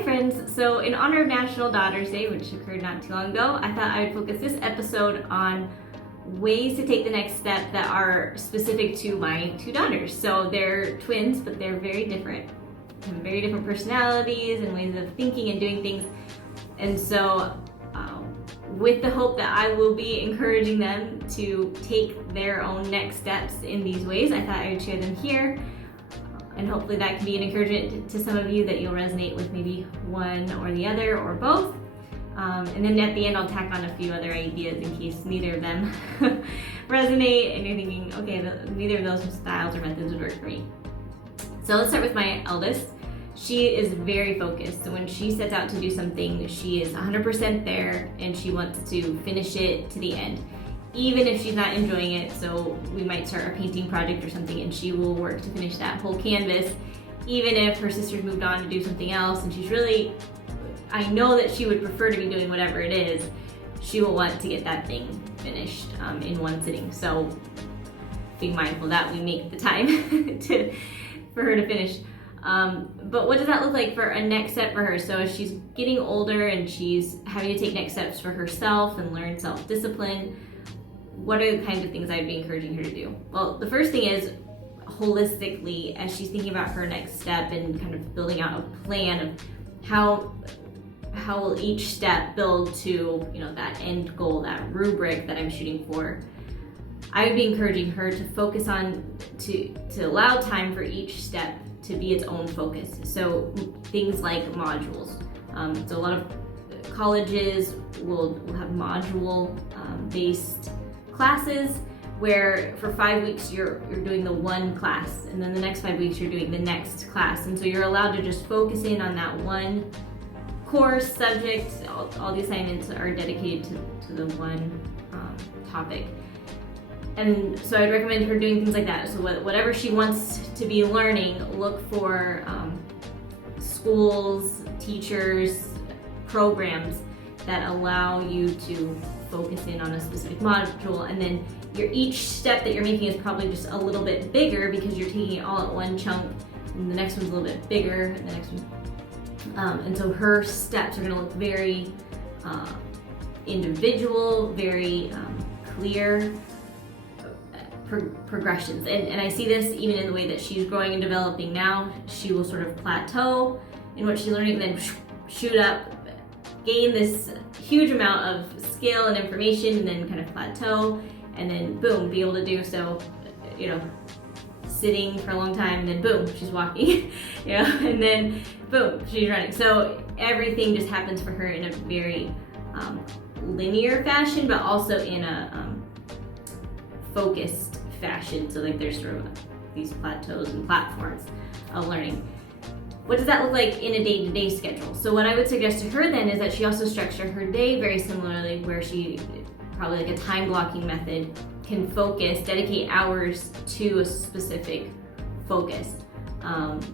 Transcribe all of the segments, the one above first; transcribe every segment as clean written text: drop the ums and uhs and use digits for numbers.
Hi friends! So in honor of National Daughters Day, which occurred not too long ago, I thought I would focus this episode on ways to take the next step that are specific to my two daughters. So they're twins, but they're very different. Have very different personalities and ways of thinking and doing things. And so with the hope that I will be encouraging them to take their own next steps in these ways, I thought I would share them here. And hopefully that can be an encouragement to some of you that you'll resonate with maybe one or the other or both. And then at the end I'll tack on a few other ideas in case neither of them resonate and you're thinking, okay, neither of those styles or methods would work for me. So let's start with my eldest. She is very focused. So when she sets out to do something, she is 100% there and she wants to finish it to the end, even if she's not enjoying it. So we might start a painting project or something and she will work to finish that whole canvas, even if her sister's moved on to do something else and she's really, I know that she would prefer to be doing whatever it is, she will want to get that thing finished in one sitting. So being mindful that we make the time for her to finish. But what does that look like for a next step for her? So as she's getting older and she's having to take next steps for herself and learn self-discipline, what are the kinds of things I'd be encouraging her to do? Well, the first thing is holistically, as she's thinking about her next step and kind of building out a plan of how will each step build to, that end goal, that rubric that I'm shooting for. I would be encouraging her to focus on, to allow time for each step to be its own focus. So things like modules. So a lot of colleges will have module based classes where for 5 weeks you're doing the one class and then the next 5 weeks you're doing the next class. And so you're allowed to just focus in on that one course, subject. All the assignments are dedicated to the one topic. And so I'd recommend her doing things like that. So whatever she wants to be learning, look for schools, teachers, programs that allow you to focus in on a specific module. And then each step that you're making is probably just a little bit bigger because you're taking it all at one chunk, and the next one's a little bit bigger, and the next one. And so her steps are going to look very individual, very clear progressions. And I see this even in the way that she's growing and developing now. She will sort of plateau in what she's learning, and then shoot up, gain this huge amount of skill and information, and then kind of plateau, and then boom, be able to do so, sitting for a long time, and then boom, she's walking, and then boom, she's running. So everything just happens for her in a very linear fashion, but also in a focused fashion. So like there's sort of these plateaus and platforms of learning. What does that look like in a day-to-day schedule? So what I would suggest to her then is that she also structure her day very similarly, where she, probably like a time blocking method, can focus, dedicate hours to a specific focus. And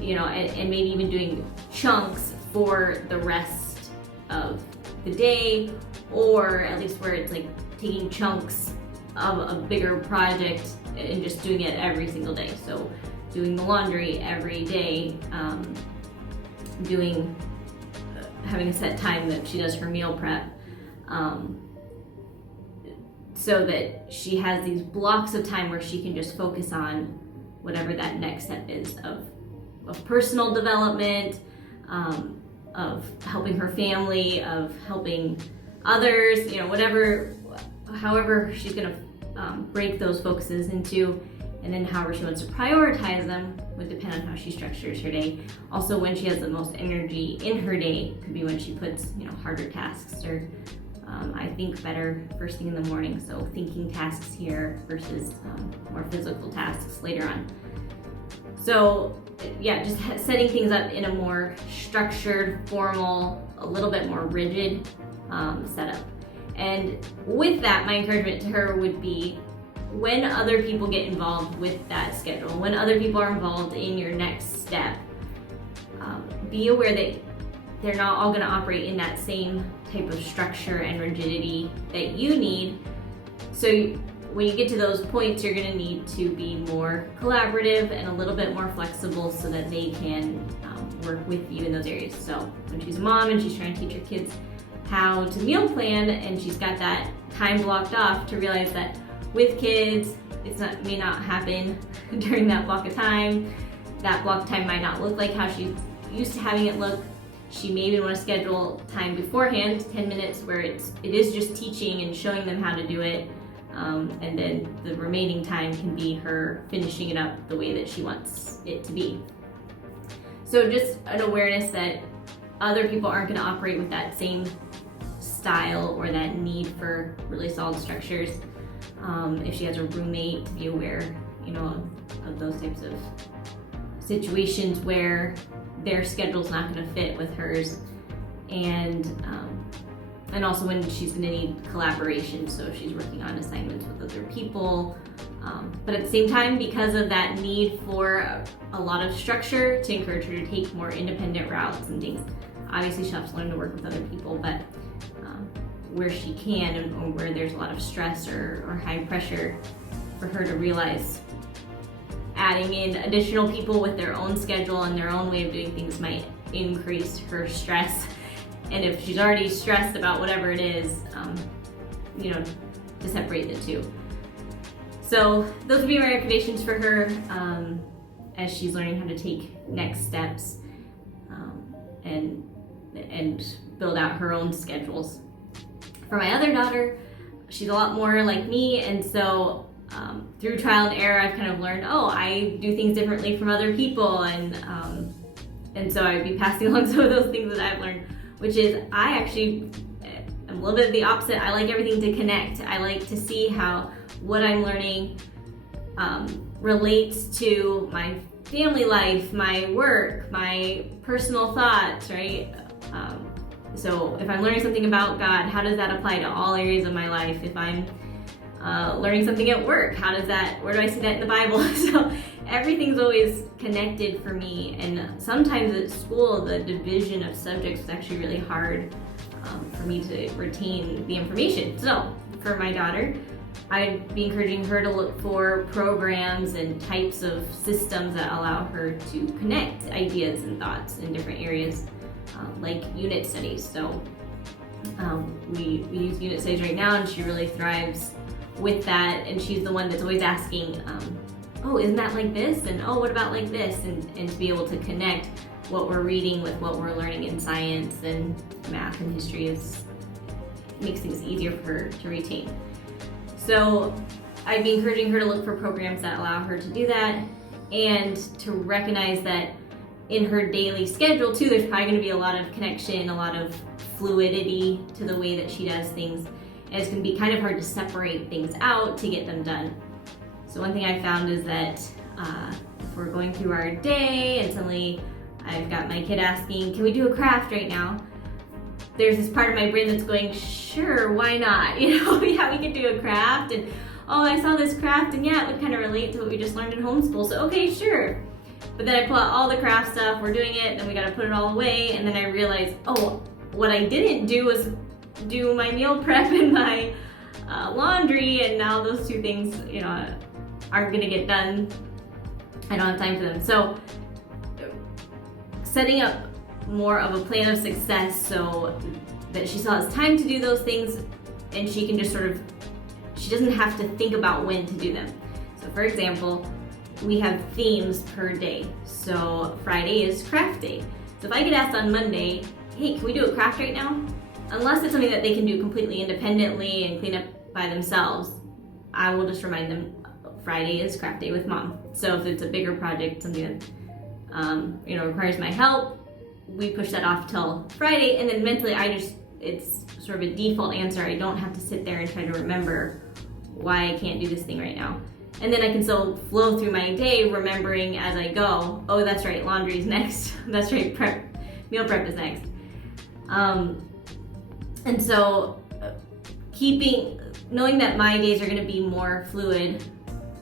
maybe even doing chunks for the rest of the day, or at least where it's like taking chunks of a bigger project and just doing it every single day. So doing the laundry every day, having a set time that she does her meal prep, so that she has these blocks of time where she can just focus on whatever that next step is of personal development, of helping her family, of helping others, however she's gonna break those focuses into, and then however she wants to prioritize them would depend on how she structures her day. Also, when she has the most energy in her day could be when she puts, harder tasks, or I think better first thing in the morning. So thinking tasks here versus more physical tasks later on. So yeah, just setting things up in a more structured, formal, a little bit more rigid setup. And with that, my encouragement to her would be, when other people get involved with that schedule, when other people are involved in your next step, be aware that they're not all going to operate in that same type of structure and rigidity that you need. So when you get to those points, you're going to need to be more collaborative and a little bit more flexible so that they can work with you in those areas. So when she's a mom and she's trying to teach her kids how to meal plan, and she's got that time blocked off, to realize that with kids, may not happen during that block of time. That block of time might not look like how she's used to having it look. She may even want to schedule time beforehand, 10 minutes, where it is just teaching and showing them how to do it. And then the remaining time can be her finishing it up the way that she wants it to be. So just an awareness that other people aren't going to operate with that same style or that need for really solid structures. If she has a roommate, to be aware, of those types of situations where their schedule's not going to fit with hers, and also when she's going to need collaboration, so if she's working on assignments with other people. But at the same time, because of that need for a lot of structure, to encourage her to take more independent routes and things. Obviously, she'll have to learn to work with other people, but where she can, and where there's a lot of stress or high pressure, for her to realize adding in additional people with their own schedule and their own way of doing things might increase her stress. And if she's already stressed about whatever it is, to separate the two. So those would be my recommendations for her as she's learning how to take next steps and build out her own schedules. For my other daughter, she's a lot more like me, and so through trial and error, I've kind of learned, I do things differently from other people, and so I'd be passing along some of those things that I've learned, which is I actually am a little bit the opposite. I like everything to connect. I like to see how what I'm learning relates to my family life, my work, my personal thoughts, right? So if I'm learning something about God, how does that apply to all areas of my life? If I'm learning something at work, where do I see that in the Bible? So everything's always connected for me, and sometimes at school, the division of subjects was actually really hard for me to retain the information. So for my daughter, I'd be encouraging her to look for programs and types of systems that allow her to connect ideas and thoughts in different areas, like unit studies. So we use unit studies right now, and she really thrives with that, and she's the one that's always asking, isn't that like this? And what about like this? And to be able to connect what we're reading with what we're learning in science and math and history makes things easier for her to retain. So I'd be encouraging her to look for programs that allow her to do that, and to recognize that in her daily schedule too, there's probably going to be a lot of connection, a lot of fluidity to the way that she does things, and it's going to be kind of hard to separate things out to get them done. So one thing I found is that if we're going through our day and suddenly I've got my kid asking, can we do a craft right now? There's this part of my brain that's going, sure, why not? Yeah, we can do a craft, and I saw this craft, and yeah, it would kind of relate to what we just learned in homeschool, so okay, sure. But then I pull out all the craft stuff, we're doing it, then we gotta put it all away, and then I realize, what I didn't do was do my meal prep and my laundry, and now those two things, aren't gonna get done. I don't have time for them. So setting up more of a plan of success so that she still has time to do those things, and she can just she doesn't have to think about when to do them. So for example, we have themes per day. So Friday is craft day. So if I get asked on Monday, hey, can we do a craft right now? Unless it's something that they can do completely independently and clean up by themselves, I will just remind them Friday is craft day with mom. So if it's a bigger project, something that requires my help, we push that off till Friday, and then mentally it's sort of a default answer. I don't have to sit there and try to remember why I can't do this thing right now. And then I can still flow through my day remembering as I go, that's right, laundry is next. That's right, meal prep is next. And so knowing that my days are gonna be more fluid,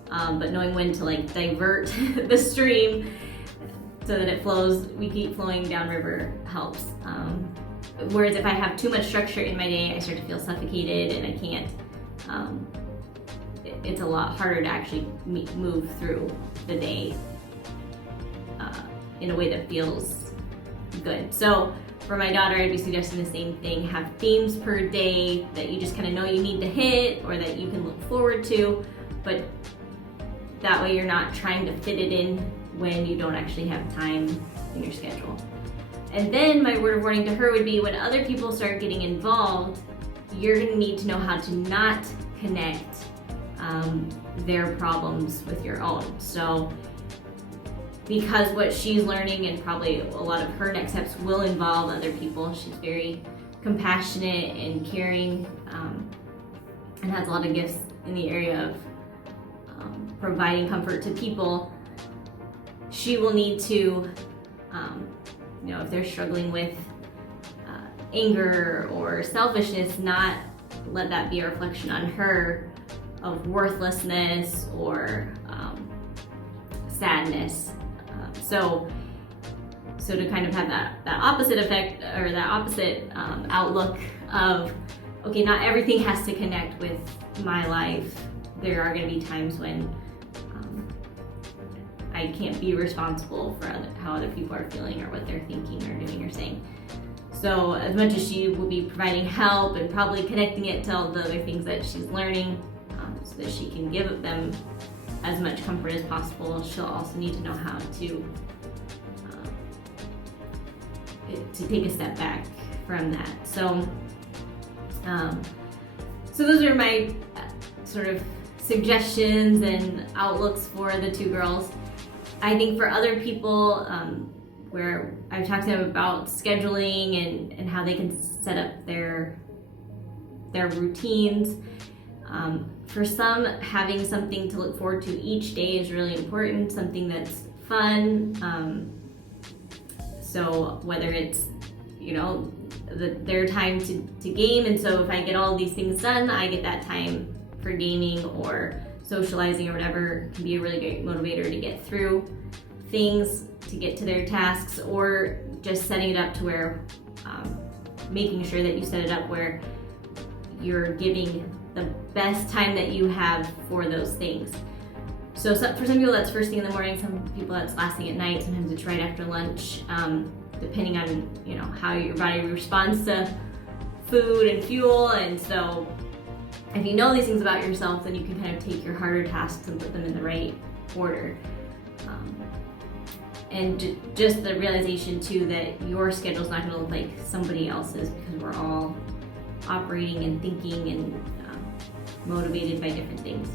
but knowing when to divert the stream so that it flows, we keep flowing downriver helps. Whereas if I have too much structure in my day, I start to feel suffocated and I can't, it's a lot harder to actually move through the day in a way that feels good. So for my daughter, I'd be suggesting the same thing. Have themes per day that you just kind of know you need to hit or that you can look forward to, but that way you're not trying to fit it in when you don't actually have time in your schedule. And then my word of warning to her would be, when other people start getting involved, you're gonna need to know how to not connect their problems with your own. So because what she's learning and probably a lot of her next steps will involve other people, she's very compassionate and caring, and has a lot of gifts in the area of providing comfort to people. She will need to, if they're struggling with anger or selfishness, not let that be a reflection on her of worthlessness or sadness. So to kind of have that opposite effect, or that opposite outlook of, okay, not everything has to connect with my life. There are going to be times when I can't be responsible for how other people are feeling or what they're thinking or doing or saying. So as much as she will be providing help and probably connecting it to all the other things that she's learning, so that she can give them as much comfort as possible, she'll also need to know how to take a step back from that. So those are my sort of suggestions and outlooks for the two girls. I think for other people, where I've talked to them about scheduling and how they can set up their routines. For some, having something to look forward to each day is really important, something that's fun. So whether it's, their time to game, and so if I get all these things done, I get that time for gaming or socializing or whatever, can be a really great motivator to get through things, to get to their tasks, or just setting it up to where, making sure that you set it up where you're giving the best time that you have for those things. So for some people that's first thing in the morning, some people that's last thing at night, sometimes it's right after lunch, depending on how your body responds to food and fuel. And so if you know these things about yourself, then you can kind of take your harder tasks and put them in the right order. And just the realization too that your schedule's not going to look like somebody else's, because we're all operating and thinking and motivated by different things.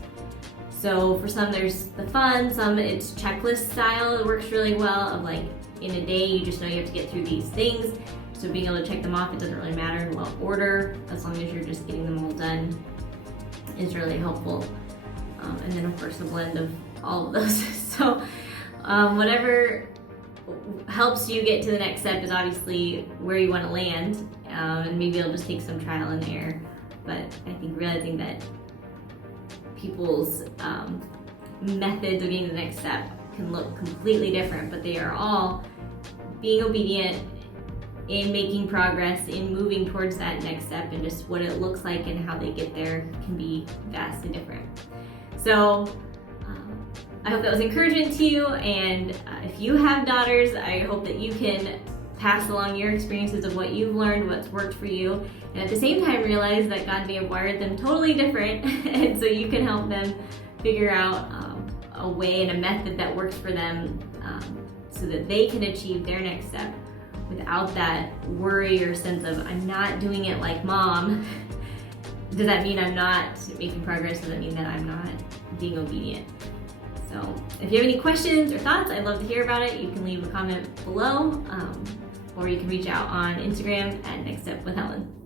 So for some there's the fun, some it's checklist style. It works really well, of like in a day you just know you have to get through these things. So being able to check them off, it doesn't really matter in what order, as long as you're just getting them all done, is really helpful. And then of course the blend of all of those. So whatever helps you get to the next step is obviously where you want to land, and maybe it'll just take some trial and error. But I think realizing that people's methods of getting to the next step can look completely different, but they are all being obedient in making progress, in moving towards that next step, and just what it looks like and how they get there can be vastly different. So I hope that was encouragement to you, and if you have daughters, I hope that you can pass along your experiences of what you've learned, what's worked for you, and at the same time realize that God may have wired them totally different, and so you can help them figure out a way and a method that works for them, so that they can achieve their next step without that worry or sense of, I'm not doing it like mom. Does that mean I'm not making progress? Does that mean that I'm not being obedient? So if you have any questions or thoughts, I'd love to hear about it. You can leave a comment below, or you can reach out on Instagram at Next Step with Helen.